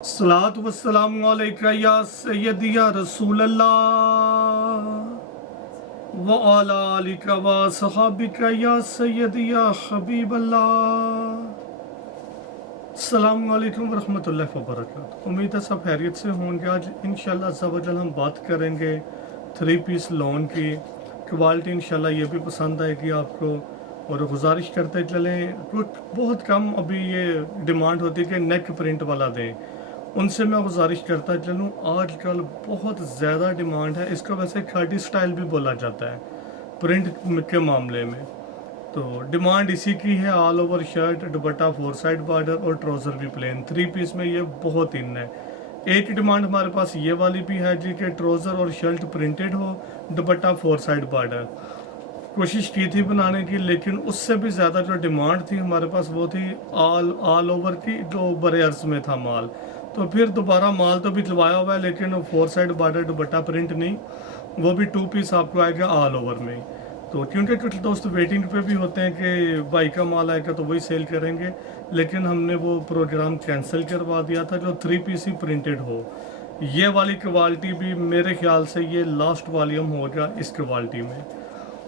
الصلاة والسلام علیکہ یا سیدی یا رسول اللہ وعلی آلکہ و صحابکہ یا سیدی یا حبیب اللہ۔ السلام علیکم ورحمۃ اللہ وبرکاتہ۔ امید ہے سب خیریت سے ہوں گے۔ آج انشاءاللہ عز و جل ہم بات کریں گے 3 پیس لون کی کوالٹی۔ انشاءاللہ یہ بھی پسند آئے گی آپ کو، اور گزارش کرتے چلیں کچھ بہت کم ابھی یہ ڈیمانڈ ہوتی ہے کہ نیک پرنٹ والا دیں، ان سے میں گزارش کرتا چلوں۔ آج کل بہت زیادہ ڈیمانڈ ہے اس کو، ویسے کھاٹی سٹائل بھی بولا جاتا ہے پرنٹ کے معاملے میں، تو ڈیمانڈ اسی کی ہے۔ آل اوور شرٹ، دوپٹہ 4 سائڈ بارڈر اور ٹراؤزر بھی پلین۔ 3 پیس میں یہ بہت ان ہے۔ ایک ڈیمانڈ ہمارے پاس یہ والی بھی ہے جی کہ ٹراؤزر اور شرٹ پرنٹڈ ہو، دوپٹہ 4 سائڈ بارڈر۔ کوشش کی تھی بنانے کی، لیکن اس سے بھی زیادہ جو ڈیمانڈ تھی ہمارے پاس وہ تھی آل اوور کی، جو برے عرض میں تھا مال۔ تو پھر دوبارہ مال تو بھی چلوایا ہوا ہے، لیکن 4 سائڈ بارڈر دوپٹہ پرنٹ نہیں، وہ بھی 2 پیس آپ کو آئے گا آل اوور میں۔ تو کیونکہ کچھ دوست ویٹنگ پہ بھی ہوتے ہیں کہ بھائی کا مال آئے گا تو وہی سیل کریں گے، لیکن ہم نے وہ پروگرام کینسل کروا دیا تھا جو 3 پیس ہی پرنٹڈ ہو۔ یہ والی کوالٹی بھی میرے خیال سے یہ لاسٹ والیوم ہوگا اس کوالٹی میں۔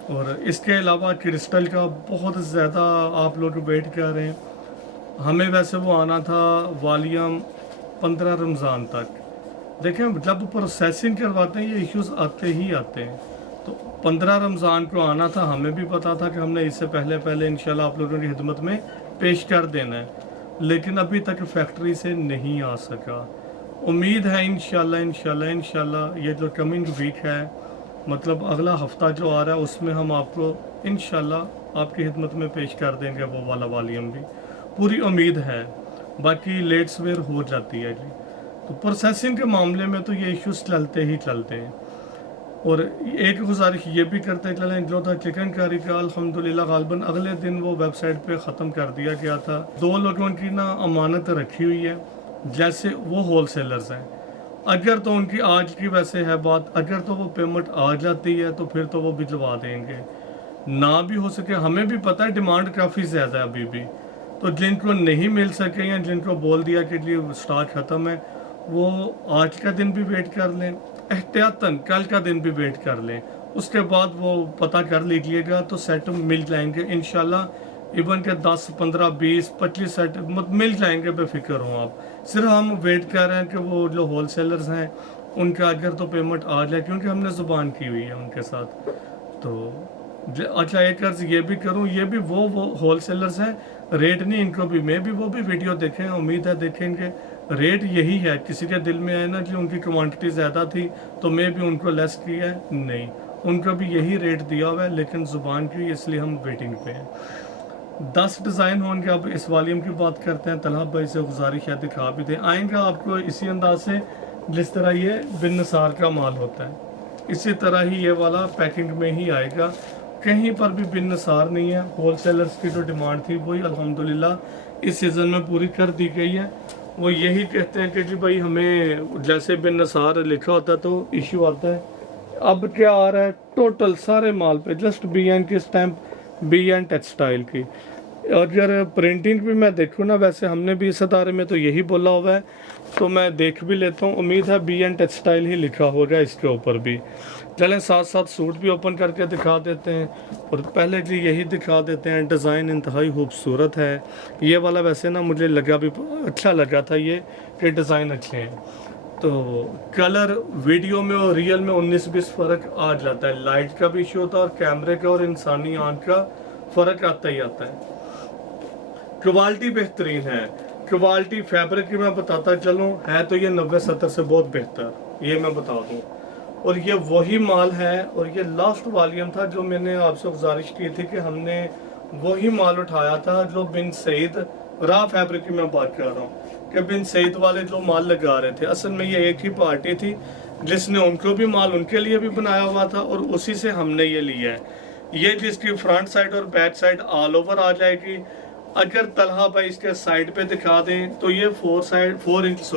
اور اس کے علاوہ کرسٹل کا بہت زیادہ آپ لوگ ویٹ کر رہے ہیں۔ ہمیں ویسے وہ آنا تھا والیوم 15 رمضان تک۔ دیکھیں جب پروسیسنگ کرواتے ہیں یہ ایشوز آتے ہی آتے ہیں، تو 15 رمضان کو آنا تھا۔ ہمیں بھی پتا تھا کہ ہم نے اس سے پہلے انشاءاللہ آپ لوگوں کی خدمت میں پیش کر دینا ہے، لیکن ابھی تک فیکٹری سے نہیں آ سکا۔ امید ہے انشاءاللہ یہ جو کمنگ ویک ہے، مطلب اگلا ہفتہ جو آ رہا ہے، اس میں ہم آپ کو انشاءاللہ آپ کی خدمت میں پیش کر دیں گے وہ والا والیوم بھی، پوری امید ہے۔ باقی لیٹ سویر ہو جاتی ہے جی۔ تو پروسیسنگ کے معاملے میں تو یہ ایشوز چلتے ہی چلتے ہیں۔ اور ایک گزارش یہ بھی کرتے چلیں، جو تھا چکن کاری کا الحمدللہ غالباً اگلے دن وہ ویب سائٹ پہ ختم کر دیا گیا تھا۔ 2 لوگوں کی نا امانت رکھی ہوئی ہے، جیسے وہ ہول سیلرز ہیں۔ اگر تو ان کی آج کی ویسے ہے بات، اگر تو وہ پیمنٹ آ جاتی ہے تو پھر تو وہ بھجوا دیں گے، نہ بھی ہو سکے ہمیں بھی پتہ ہے ڈیمانڈ کافی زیادہ ہے ابھی بھی، تو جن کو نہیں مل سکے یا جن کو بول دیا کہ جی سٹاک ختم ہے، وہ آج کا دن بھی ویٹ کر لیں، احتیاطاً کل کا دن بھی ویٹ کر لیں، اس کے بعد وہ پتہ کر لیجیے گا تو سیٹ مل جائیں گے انشاءاللہ۔ ایون کہ 10 15 20 25 سیٹ مل جائیں گے، بے فکر ہوں آپ۔ صرف ہم ویٹ کر رہے ہیں کہ وہ جو ہول سیلرز ہیں ان کا اگر تو پیمنٹ آ جائے، کیونکہ ہم نے زبان کی ہوئی ہے ان کے ساتھ۔ تو اچھا ایک عرض یہ بھی کروں، یہ بھی وہ ہول سیلرز ہیں، ریٹ نہیں ان کو بھی، میں بھی وہ بھی ویڈیو دیکھیں، امید ہے دیکھیں گے۔ ریٹ یہی ہے، کسی کے دل میں آئے نا کہ ان کی کوانٹٹی زیادہ تھی تو میں بھی ان کو لیس کیا ہے، نہیں، ان کو بھی یہی ریٹ دیا ہوا ہے، لیکن زبان کی، اس لیے ہم ویٹنگ پہ ہیں۔ 10 ڈیزائن ہوں گے۔ اب اس والیوم کی بات کرتے ہیں، طلحہ بھائی سے گزارش ہے دکھا بھی دیں، آئیں گا آپ کو اسی انداز سے جس طرح یہ بن نثار کا مال ہوتا ہے، اسی طرح ہی یہ والا پیکنگ میں ہی آئے گا، کہیں پر بھی بن نثار نہیں ہے۔ ہول سیلرز کی جو ڈیمانڈ تھی وہی الحمدللہ اس سیزن میں پوری کر دی گئی ہے۔ وہ یہی کہتے ہیں کہ جی بھائی ہمیں جیسے بن نثار لکھا ہوتا ہے تو ایشو آتا ہے۔ اب کیا آ رہا ہے ٹوٹل سارے مال پہ جسٹ بی این کی اسٹیمپ، بی این ٹیکسٹائل کی۔ اور اگر پرنٹنگ بھی میں دیکھوں نا، ویسے ہم نے بھی اس ادارے میں تو یہی بولا ہوا ہے، تو میں دیکھ بھی لیتا ہوں، امید ہے بی این ٹیکسٹائل ہی لکھا ہوگا اس کے اوپر بھی۔ چلیں ساتھ ساتھ سوٹ بھی اوپن کر کے دکھا دیتے ہیں، اور پہلے جی یہی دکھا دیتے ہیں۔ ڈیزائن انتہائی خوبصورت ہے یہ والا، ویسے نا مجھے لگا بھی اچھا لگا تھا یہ کہ ڈیزائن اچھے ہیں۔ تو کلر ویڈیو میں اور ریئل میں 19-20 فرق آ جاتا ہے، لائٹ کا بھی ایشو ہوتا ہے اور کیمرے کا اور انسانی آنکھ کا فرق آتا ہی آتا ہے۔ کوالٹی بہترین ہے، کوالٹی فیبرک کی میں بتاتا چلوں، ہے تو یہ 90-70 سے بہت بہتر، یہ میں بتا دوں۔ اور یہ وہی مال ہے، اور یہ لاسٹ والیوم تھا جو میں نے آپ سے گزارش کی تھی کہ ہم نے وہی مال اٹھایا تھا جو بن سعید را فیبرک کی میں بات کر رہا ہوں، کہ بن سعید والے جو مال لگا رہے تھے، اصل میں یہ ایک ہی پارٹی تھی جس نے ان کو بھی مال ان کے لیے بھی بنایا ہوا تھا، اور اسی سے ہم نے یہ لیا ہے۔ یہ جس کی فرنٹ سائڈ اور back side all over a جائے گی۔ اگر طلحہ بھائی اس کے سائڈ پہ دکھا دیں تو یہ 4 انچ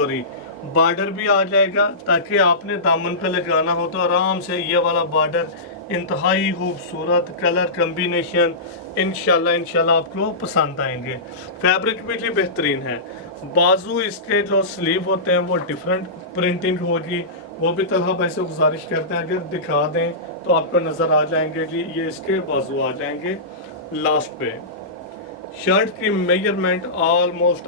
بارڈر بھی آ جائے گا، تاکہ آپ نے دامن پہ لگانا ہو تو آرام سے یہ والا بارڈر، انتہائی خوبصورت کلر کمبینیشن، انشاءاللہ آپ کو پسند آئیں گے۔ فیبرک بھی بہترین ہے، बाजू इसके जो स्लीव होते हैं वो डिफरेंट प्रिंटिंग होगी, वो भी तलहा भाई से गुजारिश करते हैं अगर दिखा दें तो आपको नज़र आ जाएंगे कि ये इसके बाजू आ जाएंगे लास्ट पे। शर्ट की मेजरमेंट ऑलमोस्ट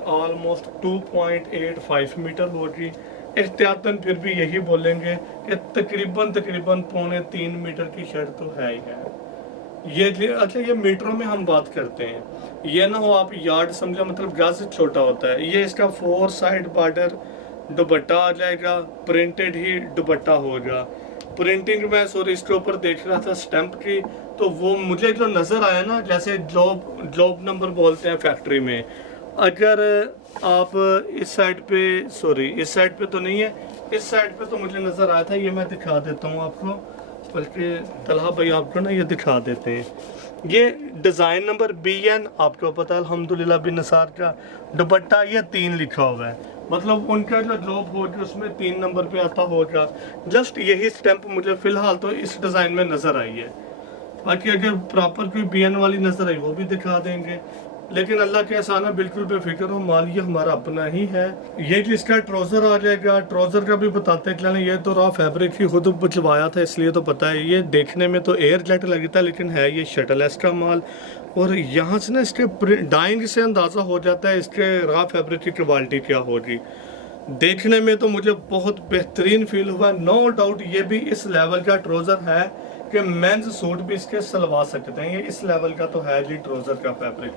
2.85 मीटर होगी। एहतियातन फिर भी यही बोलेंगे कि तकरीबन पौने 3 मीटर की शर्ट तो है ही है। अच्छा ये मीटरों में हम बात करते हैं, ये ना हो आप यार्ड समझा, मतलब गज छोटा होता है। ये इसका 4 साइड बॉर्डर दुपट्टा आ जाएगा, प्रिंटेड ही दुपट्टा होगा। प्रिंटिंग में सॉरी इसके ऊपर देख रहा था स्टैंप की, तो वो मुझे जो नज़र आया ना, जैसे जॉब नंबर बोलते हैं फैक्ट्री में, अगर आप इस साइड पे, सॉरी इस साइड पे तो नहीं है, इस साइड पे तो मुझे नज़र आया था। ये मैं दिखा देता हूँ आपको, बल्कि तलहा भाई आपको ना ये दिखा देते हैं। ये डिज़ाइन नंबर BN आपको पता है अल्हम्दुलिल्लाह बिन नसार का। दुपट्टा ये 3 लिखा हुआ है, मतलब उनका जो जॉब होगा उसमें 3 नंबर पे आता होगा। जस्ट यही स्टैंप मुझे फ़िलहाल तो इस डिज़ाइन में नज़र आई है, बाकी अगर प्रॉपर कोई BN वाली नज़र आई वो भी दिखा देंगे। लेकिन अल्लाह के एहसान है, बिल्कुल बेफिक्र हो, माल ये हमारा अपना ही है। ये जिसका ट्राउज़र आ जाएगा, ट्राउज़र का भी बताते हैं। ये तो रॉ फैब्रिक ही खुद बचवाया था इसलिए तो पता है। ये देखने में तो एयर जेट लगता है लेकिन है ये शटल एक्स्ट्रा माल। और यहाँ से ना इसके डाइंग से अंदाज़ा हो जाता है इसके रॉ फैब्रिक की क्वालिटी क्या होगी। देखने में तो मुझे बहुत बेहतरीन फील हुआ। नो डाउट ये भी इस लेवल का ट्राउज़र है कि मेंस सूट भी इसके सिलवा सकते हैं। ये इस लेवल का तो है जी ट्राउज़र का फैब्रिक,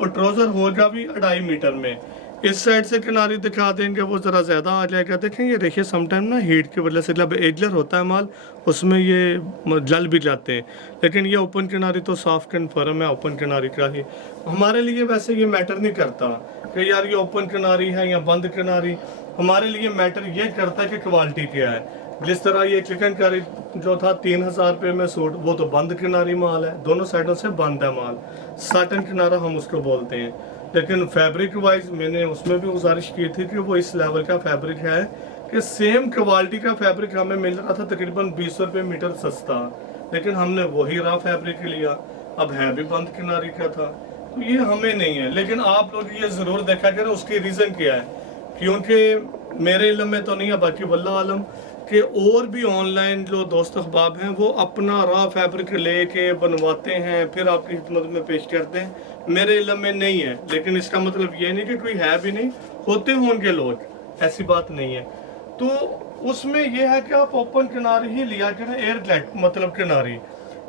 और ट्राउज़र होगा भी 2.5 मीटर में। इस साइड से किनारी दिखा देंगे वो ज़रा ज़्यादा आ जाएगा। देखें ये देखिए समटाइम ना हीट की वजह से जब एजलर होता है माल उसमें ये जल भी जाते हैं, लेकिन ये ओपन किनारी तो साफ कन्फर्म है ओपन किनारी का ही। हमारे लिए वैसे ये मैटर नहीं करता कि यार ये ओपन किनारी है या बंद किनारी। हमारे लिए मैटर ये करता है कि क्वालिटी क्या है। जिस तरह ये चिकनकारी जो था 3000 रुपये में सूट, वो तो बंद किनारी माल है, दोनों साइडों से बंद है माल, साटन किनारा हम उसको बोलते हैं। लेकिन फैब्रिक वाइज मैंने उसमें भी गुजारिश की थी कि वो इस लेवल का फैब्रिक है कि सेम क्वालिटी का फैब्रिक हमें मिल रहा था तकरीबन 20 रुपये मीटर सस्ता, लेकिन हमने वही रॉ फैब्रिक लिया। अब है भी बंद किनारी का था, तो ये हमें नहीं है। लेकिन आप लोग ये ज़रूर देखा करें उसकी रीज़न क्या है, क्योंकि मेरे इल्म में तो नहीं है, बाकी वल्लाह आलम कि और भी ऑनलाइन जो दोस्त अहबाब हैं वो अपना रॉ फैब्रिक लेके बनवाते हैं फिर आपकी खिदमत में पेश करते हैं। मेरे इल्म में नहीं है, लेकिन इसका मतलब ये नहीं कि कोई है भी नहीं, होते होंगे लोग, ऐसी बात नहीं है। तो उसमें यह है कि आप ओपन किनारी ही लिया करें, एयर जेट मतलब किनारी,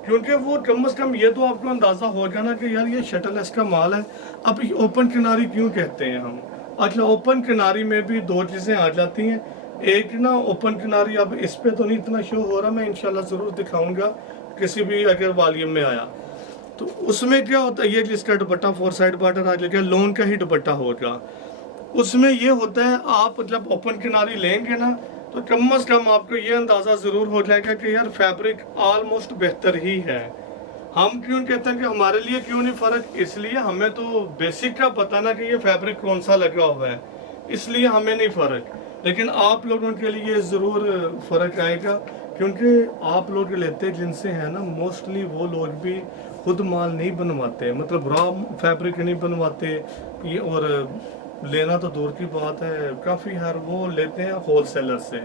क्योंकि वो कम से कम ये तो आपको अंदाज़ा हो जाना कि यार ये शटल एस का माल है। अब ओपन किनारी क्यों कहते हैं हम? अच्छा, ओपन किनारी में भी 2 चीज़ें आ जाती हैं। एक ना ओपन किनारी, अब इस पे तो नहीं इतना शो हो रहा, मैं इंशाल्लाह ज़रूर दिखाऊंगा किसी भी अगर वॉल्यूम में आया तो। उसमें क्या होता है, ये जिसका दुपट्टा 4 साइड बॉर्डर आ जाएगा, लोन का ही दुपट्टा होगा। उसमें ये होता है आप जब ओपन किनारी लेंगे ना तो कम से कम आपको ये अंदाज़ा ज़रूर हो जाएगा कि यार फैब्रिक ऑलमोस्ट बेहतर ही है। हम क्यों कहते हैं कि हमारे लिए क्यों नहीं फ़र्क, इसलिए हमें तो बेसिक का पता ना कि ये फैब्रिक कौन सा लगा हुआ है, इसलिए हमें नहीं फ़र्क। लेकिन आप लोगों के लिए ज़रूर फ़र्क आएगा, क्योंकि आप लोग लेते जिनसे हैं ना मोस्टली वो लोग भी खुद माल नहीं बनवाते, मतलब रॉ फैब्रिक नहीं बनवाते ये, और लेना तो दूर की बात है, काफ़ी हर वो लेते हैं होल सेलर से।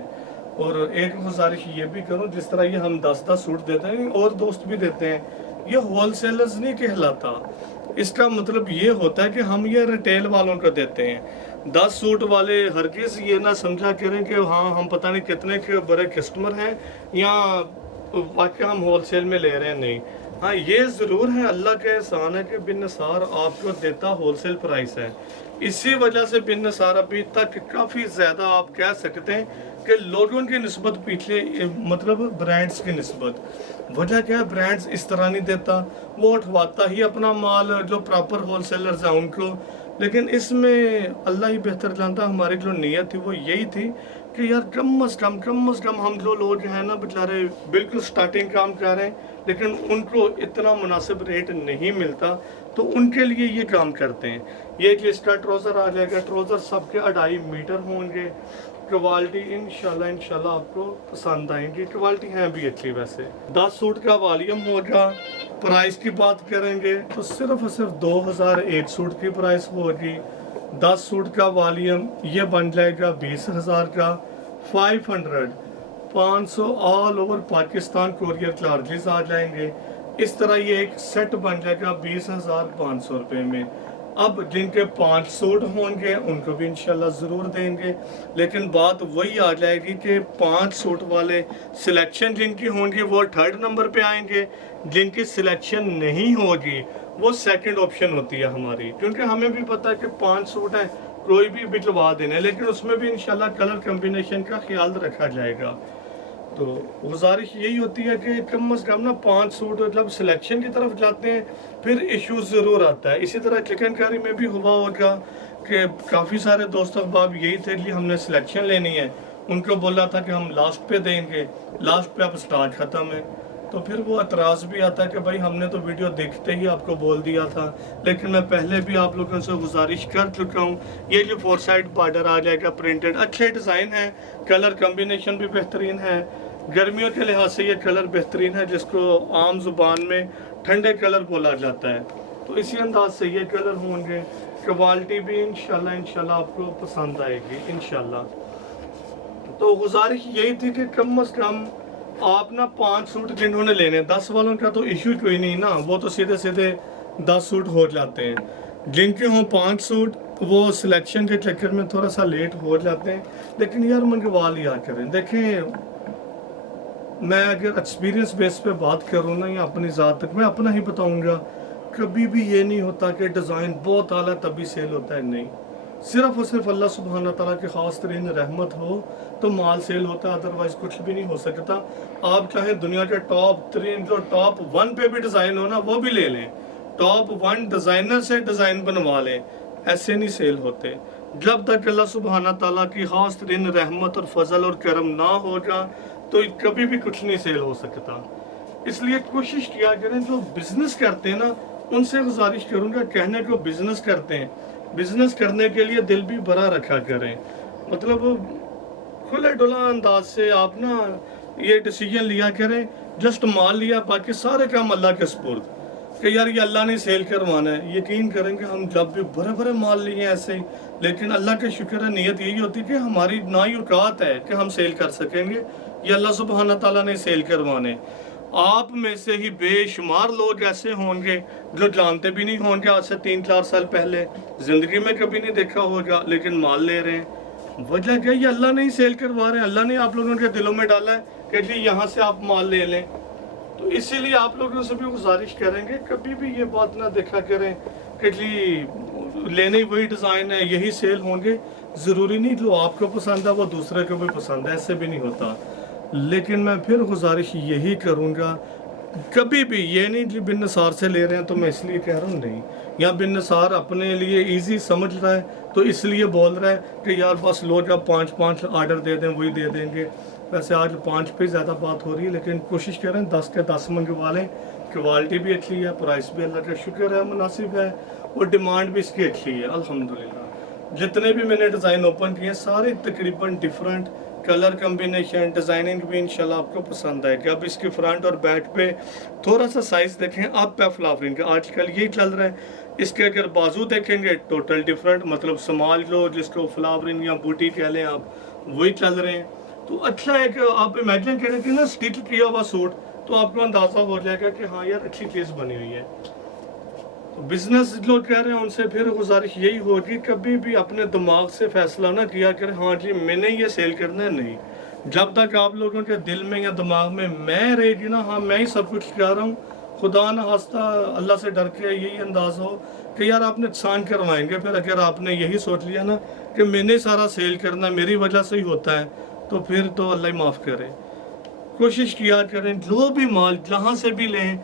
और एक गुजारिश ये भी करूँ, जिस तरह ये हम 10-10 सूट देते हैं और दोस्त भी देते हैं, ये होल सेलर्स नहीं कहलाता। इसका मतलब ये होता है कि हम ये रिटेल वालों को देते हैं। 10 सूट वाले हरगिज़ ये ना समझा करें कि हाँ हम पता नहीं कितने के बड़े कस्टमर हैं या वाकई हम होल सेल में ले रहे हैं, नहीं। हाँ ये ज़रूर है, अल्लाह के एहसान है कि बिन नसार आपको देता होल सेल प्राइस है। इसी वजह से बिन नसार अभी तक काफ़ी ज़्यादा आप कह सकते हैं कि लोगों की निस्बत पीछे, मतलब ब्रांड्स की निस्बत। वजह क्या है, ब्रांड्स इस तरह नहीं देता, वो उठवाता ही अपना माल जो प्रॉपर होल सेलर्स हैं उनको। लेकिन इसमें अल्लाह ही बेहतर जानता, हमारी जो नीयत थी वो यही थी कि यार कम से कम हम जो लोग हैं ना बेचारे बिल्कुल स्टार्टिंग काम कर रहे हैं लेकिन उनको इतना मुनासिब रेट नहीं मिलता, तो उनके लिए ये काम करते हैं। ये कि इसका ट्राउज़र आ जाएगा, ट्राउज़र सबके 2.5 मीटर होंगे। क्वालिटी इंशाल्लाह आपको पसंद आएंगी, क्वालिटी है भी अच्छी। वैसे 10 सूट का वॉल्यूम होगा। प्राइस की बात करेंगे तो सिर्फ और सिर्फ 2000 एक सूट की प्राइस होगी। 10 सूट का वॉल्यूम ये बन जाएगा 20,000 का। 500 all over Pakistan courier charges आ जाएंगे। इस तरह ये एक सेट बन जाएगा 20,500 रुपये में। अब जिनके 5 सूट होंगे उनको भी इंशाल्लाह ज़रूर देंगे, लेकिन बात वही आ जाएगी कि 5 सूट वाले सिलेक्शन जिनकी होंगी वो 3rd नंबर पे आएंगे, जिनकी सिलेक्शन नहीं होगी वो 2nd ऑप्शन होती है हमारी, क्योंकि हमें भी पता है कि 5 सूट हैं, कोई भी बिकवा देना है, लेकिन उसमें भी इंशाल्लाह कलर कम्बिनेशन का ख्याल रखा जाएगा। तो गुजारिश यही होती है कि कम से कम ना 5 सूट जब सिलेक्शन की तरफ जाते हैं फिर इशू ज़रूर आता है। इसी तरह चिकनकारी में भी हुआ होगा कि काफ़ी सारे दोस्त अहबाब यही थे कि हमने सिलेक्शन लेनी है, उनको बोला था कि हम लास्ट पे देंगे, लास्ट पे अब स्टार्ट ख़त्म है, तो फिर वो एतराज़ भी आता है कि भाई हमने तो वीडियो देखते ही आपको बोल दिया था। लेकिन मैं पहले भी आप लोगों से गुजारिश कर चुका हूँ, ये जो 4 साइड बॉर्डर आ जाएगा प्रिंटेड, अच्छे डिज़ाइन है, कलर कम्बिनेशन भी बेहतरीन है, गर्मियों के लिहाज से ये कलर बेहतरीन है, जिसको आम जुबान में ठंडे कलर बोला जाता है। तो इसी अंदाज से ये कलर होंगे, क्वालिटी भी इंशाल्लाह आपको पसंद आएगी इंशाल्लाह। तो गुजारिश यही थी कि कम से कम आप ना 5 सूट जिन्होंने लेने, 10 वालों का तो इशू कोई नहीं ना, वो तो सीधे सीधे 10 सूट हो जाते हैं। जिनके हों 5 सूट वो सिलेक्शन के चक्कर में थोड़ा सा लेट हो जाते हैं, लेकिन यार मंगवा लिया करें। देखें, मैं अगर एक्सपीरियंस बेस पे बात करूँ ना या अपनी ज़ात तक, मैं अपना ही बताऊँगा, कभी भी ये नहीं होता कि डिज़ाइन बहुत आला तभी सेल होता है, नहीं, सिर्फ और सिर्फ अल्लाह सुब्हाना ताला की ख़ास तरीन रहमत हो तो माल सेल होता है, अदरवाइज़ कुछ भी नहीं हो सकता। आप चाहे दुनिया के टॉप 3 जो टॉप 1 पे भी डिज़ाइन हो ना वो भी ले लें, टॉप 1 डिज़ाइनर से डिज़ाइन बनवा लें, ऐसे नहीं सेल होते। जब तक अल्लाह सुब्हाना ताला की ख़ास तरीन रहमत और फजल और करम ना होगा तो कभी भी कुछ नहीं सेल हो सकता। इसलिए कोशिश किया करें, जो बिजनेस करते हैं ना उनसे गुजारिश करूंगा, कहने को बिजनेस करते हैं, बिजनेस करने के लिए दिल भी बड़ा रखा करें, मतलब खुले डुला अंदाज से आप ना ये डिसीजन लिया करें, जस्ट माल लिया, बाकी सारे काम अल्लाह के सुपुर्द कि यार ये अल्लाह ने सेल करवाना है। यकीन करेंगे हम जब भी बड़े बड़े माल लिए ऐसे ही, लेकिन अल्लाह का शुक्र है, नीयत यही होती है कि हमारी ना ही औकात है कि हम सेल कर सकेंगे, ये अल्लाह सुब्हाना ताला ने सेल करवाने। आप में से ही बेशुमार लोग ऐसे होंगे जो जानते भी नहीं होंगे, आज से 3-4 साल पहले ज़िंदगी में कभी नहीं देखा होगा, लेकिन माल ले रहे हैं। वजह क्या, ये अल्लाह ने ही सेल करवा रहे हैं, अल्लाह ने आप लोगों के दिलों में डाला है कि जी यहाँ से आप माल ले लें। तो इसीलिए आप लोगों से भी गुजारिश करेंगे, कभी भी ये बात ना देखा करें कि जी लेने वही डिज़ाइन है यही सेल होंगे, ज़रूरी नहीं जो आपको पसंद है वो दूसरे को भी पसंद है, ऐसे भी नहीं होता। लेकिन मैं फिर गुजारिश यही करूँगा, कभी भी ये नहीं कि बिन नसार से ले रहे हैं तो मैं इसलिए कह रहा हूँ, नहीं, या बिन नसार अपने लिए इजी समझ रहा है तो इसलिए बोल रहा है कि यार बस लोग जब 5-5 आर्डर दे दें वही दे देंगे। वैसे आज 5 पे ज़्यादा बात हो रही है, लेकिन कोशिश करें 10 के 10 मंगवा लें, क्वालिटी भी अच्छी है, प्राइस भी अल्लाह का शुक्र है मुनासिब है, और डिमांड भी इसकी अच्छी है अल्हम्दुलिल्लाह। जितने भी मैंने डिज़ाइन ओपन किए सारे तकरीबन डिफरेंट कलर कम्बिनेशन, डिज़ाइनिंग भी इंशाल्लाह आपको पसंद आएगी। अब इसके फ्रंट और बैक पे थोड़ा सा साइज़ देखें, अब पे फ्लावरिंग का आजकल यही चल रहा है। इसके अगर बाजू देखेंगे टोटल डिफरेंट, मतलब समाल जो जिसको फ्लावरिंग या बूटी कह लें आप, वही चल रहे हैं। तो अच्छा है कि आप इमेजिन करें कि ना स्टिच किया हुआ सूट, तो आपको अंदाज़ा हो जाएगा कि हाँ यार अच्छी चीज़ बनी हुई है। तो बिजनेस जो कह रहे हैं उनसे फिर गुजारिश यही होगी, कभी भी अपने दिमाग से फैसला ना किया करें हाँ जी मैंने ये सेल करना है, नहीं। जब तक आप लोगों के दिल में या दिमाग में मैं रहेगी ना, हाँ मैं ही सब कुछ कह रहा हूँ, खुदा न खास्ता अल्लाह से डर के यही अंदाज़ हो कि यार आपने नुकसान करवाएंगे, फिर अगर आपने यही सोच लिया ना कि मैंने सारा सेल करना मेरी वजह से ही होता है, तो फिर तो अल्लाह ही माफ़ करे। कोशिश किया करें जो भी माल जहाँ से भी लें,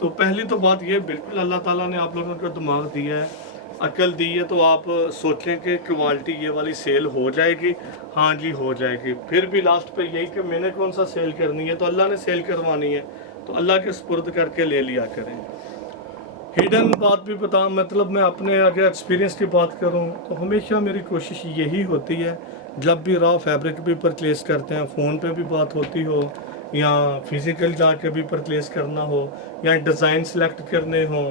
तो पहली तो बात ये बिल्कुल अल्लाह ताला ने आप लोगों को दिमाग दिया है, अकल दी है, तो आप सोचें कि क्वालिटी ये वाली सेल हो जाएगी, हाँ जी हो जाएगी। फिर भी लास्ट पे यही कि मैंने कौन सा सेल करनी है, तो अल्लाह ने सेल करवानी है, तो अल्लाह के सुपुर्द करके ले लिया करें। हिडन बात भी बता, मतलब मैं अपने अगर एक्सपीरियंस की बात करूं तो हमेशा मेरी कोशिश यही होती है, जब भी रॉ फैब्रिक भी परचेस करते हैं, फ़ोन पे भी बात होती हो या फिज़िकल जाके भी परचेस करना हो या डिज़ाइन सेलेक्ट करने हो,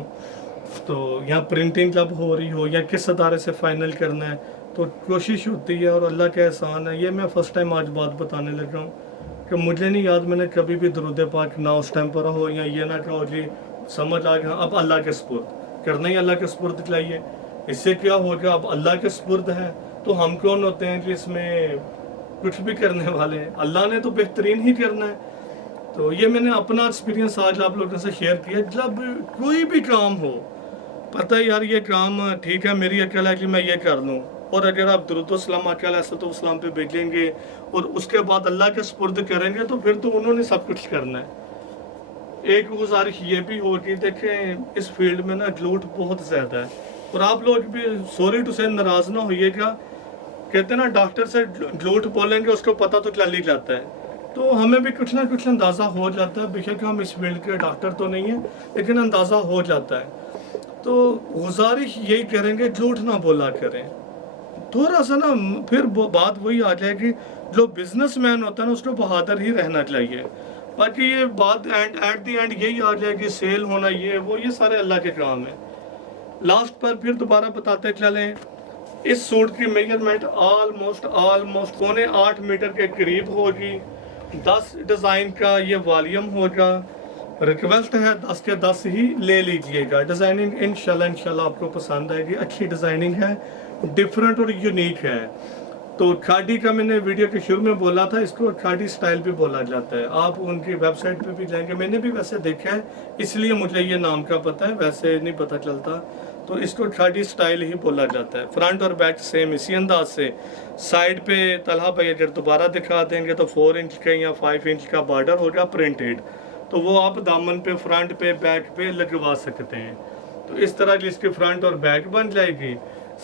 تو یہاں پرنٹنگ جب ہو رہی ہو یا کس ادارے سے فائنل کرنا ہے تو کوشش ہوتی ہے، اور اللہ کا احسان ہے، یہ میں فرسٹ ٹائم آج بات بتانے لگ رہا ہوں کہ مجھے نہیں یاد میں نے کبھی بھی درود پاک نہ اس ٹائم پڑھا ہو یا یہ نہ کہا ہو جی سمجھ آ گیا اب اللہ کے سپرد کرنا ہی اللہ کے سپرد چاہیے. اس سے کیا ہوگا، اب اللہ کے سپرد ہے تو ہم کون ہوتے ہیں کہ اس میں کچھ بھی کرنے والے ہیں، اللہ نے تو بہترین ہی کرنا ہے. تو یہ میں نے اپنا ایکسپیرینس آج آپ لوگوں سے شیئر کیا. جب کوئی بھی کام ہو پتہ ہے یار یہ کام ٹھیک ہے میری عقل ہے کہ میں یہ کر لوں، اور اگر آپ درود و سلام آقا علیہ الصلوۃ والسلام پہ بھیجیں گے اور اس کے بعد اللہ کے سپرد کریں گے تو پھر تو انہوں نے سب کچھ کرنا ہے. ایک گزارش یہ بھی ہوگی، دیکھیں اس فیلڈ میں نا جھوٹ بہت زیادہ ہے، اور آپ لوگ بھی سوری ٹو سے ناراض نہ ہوئیے گا. کہتے ہیں نا ڈاکٹر سے جھوٹ بولیں گے اس کو پتہ تو چل ہی جاتا ہے، تو ہمیں بھی کچھ نہ کچھ اندازہ ہو جاتا ہے. بے شک ہم اس فیلڈ کے ڈاکٹر تو نہیں ہیں لیکن اندازہ ہو جاتا ہے. تو گزارش یہی کریں گے جھوٹ نہ بولا کریں. تھوڑا سا نا پھر بات وہی آ جائے گی، جو بزنس مین ہوتا ہے نا اس کو بہادر ہی رہنا چاہیے. باقی یہ بات ایٹ دی اینڈ یہی آ جائے گی، سیل ہونا یہ سارے اللہ کے کام ہیں. لاسٹ پر پھر دوبارہ بتاتے چلیں، اس سوٹ کی میجرمنٹ آلموسٹ 7.25 میٹر کے قریب ہوگی. 10 ڈیزائن کا یہ والیوم ہوگا. ریکویسٹ ہے 10 کے 10 ہی لے لیجئے گا. ڈیزائننگ انشاءاللہ آپ کو پسند آئے گی. اچھی ڈیزائننگ ہے، ڈیفرنٹ اور یونیک ہے. تو کھاڈی کا میں نے ویڈیو کے شروع میں بولا تھا، اس کو کھاڈی سٹائل بھی بولا جاتا ہے. آپ ان کی ویب سائٹ پہ بھی جائیں گے، میں نے بھی ویسے دیکھا ہے اس لیے مجھے یہ نام کا پتہ ہے، ویسے نہیں پتہ چلتا. تو اس کو کھاڈی سٹائل ہی بولا جاتا ہے. فرنٹ اور بیک سیم اسی انداز سے. سائڈ پہ طلحہ بھائی اگر دوبارہ دکھا دیں گے تو 4 انچ کا یا 5 انچ کا بارڈر ہوگا پرنٹڈ، تو وہ آپ دامن پہ فرنٹ پہ بیک پہ لگوا سکتے ہیں. تو اس طرح کی اس کی فرنٹ اور بیک بن جائے گی.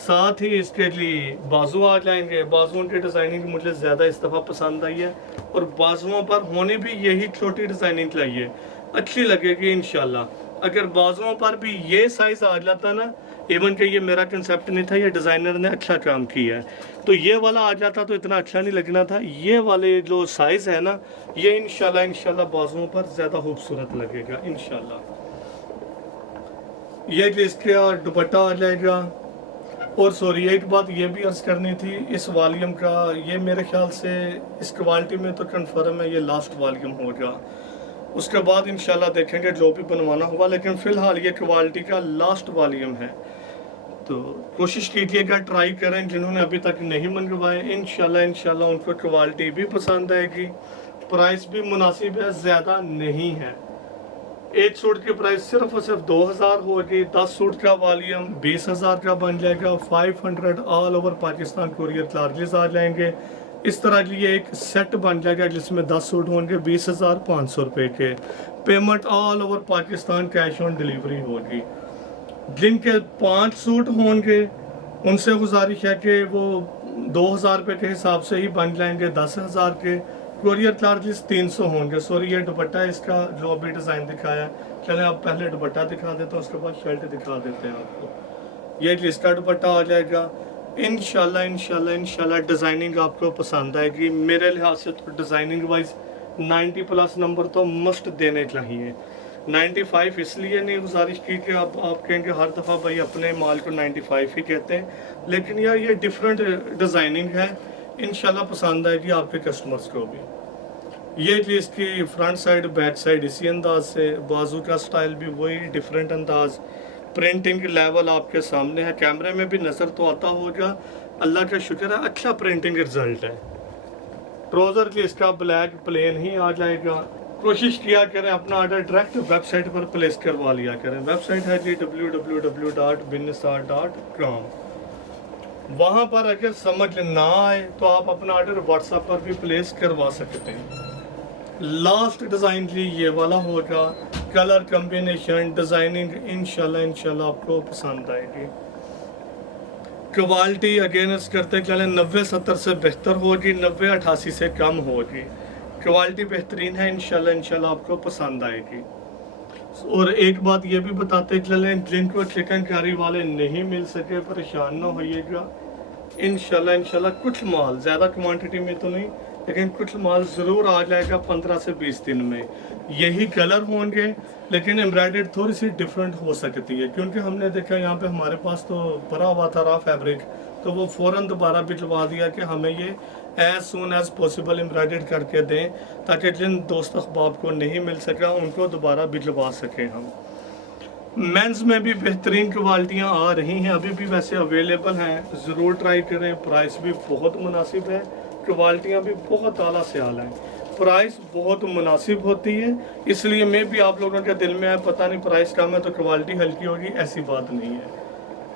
ساتھ ہی اس کے لیے بازو آ جائیں گے. بازوؤں کی ڈیزائننگ مجھے زیادہ اس دفعہ پسند آئی ہے، اور بازوؤں پر ہونی بھی یہی چھوٹی ڈیزائننگ چاہیے، اچھی لگے گی انشاءاللہ. اگر بازوؤں پر بھی یہ سائز آ جاتا نا، ایون کہ یہ میرا کنسیپٹ نہیں تھا، یہ ڈیزائنر نے اچھا کام کیا ہے، تو یہ والا آ جاتا تو اتنا اچھا نہیں لگنا تھا. یہ والے جو سائز ہے نا یہ انشاءاللہ بازوؤں پر زیادہ خوبصورت لگے گا انشاءاللہ. یہ کہ اس کے دوپٹہ آ جائے گا. اور سوری ایک بات یہ بھی عرض کرنی تھی، اس والیوم کا یہ میرے خیال سے اس کوالٹی میں تو کنفرم ہے یہ لاسٹ والیوم ہوگا. اس کے بعد انشاءاللہ دیکھیں گے جو بھی بنوانا ہوگا، لیکن فی الحال یہ کوالٹی کا لاسٹ والیوم ہے. تو کوشش کیجیے گا، ٹرائی کریں. جنہوں نے ابھی تک نہیں منگوائے انشاءاللہ ان کو کوالٹی بھی پسند آئے گی. پرائس بھی مناسب ہے، زیادہ نہیں ہے. ایک سوٹ کی پرائس صرف اور صرف 2000 ہوگی. 10 سوٹ کا والیوم 20,000 کا بن جائے گا. 500 all over Pakistan courier charges آ جائیں گے. اس طرح کی یہ ایک سیٹ بن جائے گا جس میں 10 سوٹ ہوں گے 20,500 روپے کے. Payment all over Pakistan cash on delivery ہوگی. جن کے 5 سوٹ ہوں گے ان سے گزارش ہے کہ وہ 2000 روپے کے حساب سے ہی بن جائیں گے 10,000 کے. کوریئر چارجز 300 ہوں گے. سوری یہ دوپٹہ اس کا جو ابھی ڈیزائن دکھایا ہے، چلیں آپ پہلے دوپٹہ دکھا دیتا ہوں اس کے بعد شرٹ دکھا دیتے ہیں آپ کو. یہ اس کا دوپٹہ آ جائے گا. انشاءاللہ ڈیزائننگ آپ کو پسند آئے گی. میرے لحاظ سے تو ڈیزائننگ وائز 90+ نمبر تو مسٹ دینے چاہیے. 95 اس لیے نہیں گزارش کی کہ آپ کہیں گے ہر دفعہ بھائی اپنے مال کو 95 ہی کہتے ہیں، لیکن یار یہ ڈیفرنٹ ڈیزائننگ ہے. انشاءاللہ پسند آئے گی آپ کے کسٹمرز کو بھی. یہ چیز کی فرنٹ سائڈ بیک سائڈ اسی انداز سے. بازو کا سٹائل بھی وہی ڈیفرنٹ انداز. پرنٹنگ لیول آپ کے سامنے ہے، کیمرے میں بھی نظر تو آتا ہوگا. اللہ کا شکر ہے اچھا پرنٹنگ رزلٹ ہے. ٹروزر کی اس کا بلیک پلین ہی آ جائے گا. کوشش کیا کریں اپنا آرڈر ڈائریکٹ ویب سائٹ پر پلیس کروا لیا کریں. ویب سائٹ ہے جی www.binnisar.com. وہاں پر اگر سمجھ نہ آئے تو آپ اپنا آرڈر واٹس ایپ پر بھی پلیس کروا سکتے ہیں. لاسٹ ڈیزائن جی یہ والا ہوگا. کلر کمبینیشن ڈیزائننگ انشاءاللہ آپ کو پسند آئے گی. کوالٹی اگینسٹ کرتے چلیں 90-70 سے بہتر ہوگی، 90-88 سے کم ہوگی. کوالٹی بہترین ہے. انشاءاللہ آپ کو پسند آئے گی. اور ایک بات یہ بھی بتاتے چلیں، جن کو چکن کاری والے نہیں مل سکے پریشان نہ ہوئیے گا. इंशाल्लाह कुछ माल ज़्यादा क्वांटिटी में तो नहीं, लेकिन कुछ माल ज़रूर आ जाएगा 15 से 20 दिन में। यही कलर होंगे लेकिन एम्ब्रॉयडरी थोड़ी सी डिफरेंट हो सकती है, क्योंकि हमने देखा यहाँ पे हमारे पास तो भरा हुआ था रहा फैब्रिक, तो वो फ़ौरन दोबारा भिजवा दिया कि हमें ये as soon as possible embroidery करके दें, ताकि जिन दोस्त अहबाब को नहीं मिल सका उनको दोबारा भिजवा सकें हम। मेंस में भी बेहतरीन क्वालिटियाँ आ रही हैं, अभी भी वैसे अवेलेबल हैं, ज़रूर ट्राई करें। प्राइस भी बहुत मुनासिब है, क्वालिटियाँ भी बहुत आला से आला हैं, प्राइस बहुत मुनासिब होती है। इसलिए मैं भी आप लोगों के दिल में है पता नहीं प्राइस कम है तो क्वालिटी हल्की होगी, ऐसी बात नहीं है।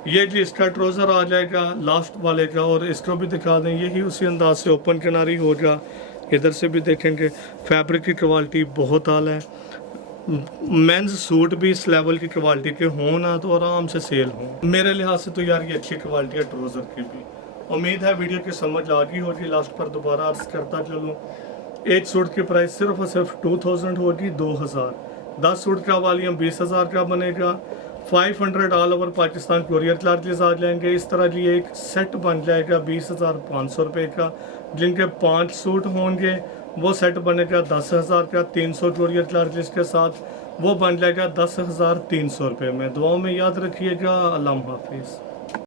ये जी इसका ट्राउज़र आ जाएगा लास्ट वाले का, और इसको भी दिखा दें, यही उसी अंदाज से ओपन किनारी होगा। इधर से भी देखेंगे फैब्रिक की क्वालिटी बहुत आला है। मेंस सूट भी इस लेवल की क्वालिटी के हों ना तो आराम से सेल हों। मेरे लिहाज से तो यार ये अच्छी क्वालिटी है ट्राउज़र की भी। उम्मीद है वीडियो की समझ आ गई होगी। लास्ट पर दोबारा अर्ज करता चलूँ, एक सूट की प्राइस सिर्फ और सिर्फ 2000 होगी, 2000। 10 सूट का वॉल्यूम 20,000 का बनेगा। 500 all over Pakistan courier charges आ जाएंगे। इस तरह की एक सेट बन जाएगा 20,500 रुपये का। जिनके 5 सूट होंगे वो सेट बनेगा 10,000 का, 300 कोरियर चार्जेस के साथ, वो बन जाएगा 10,300 रुपये में। दुआओं में याद रखिएगा। अल्लाह हाफिज़।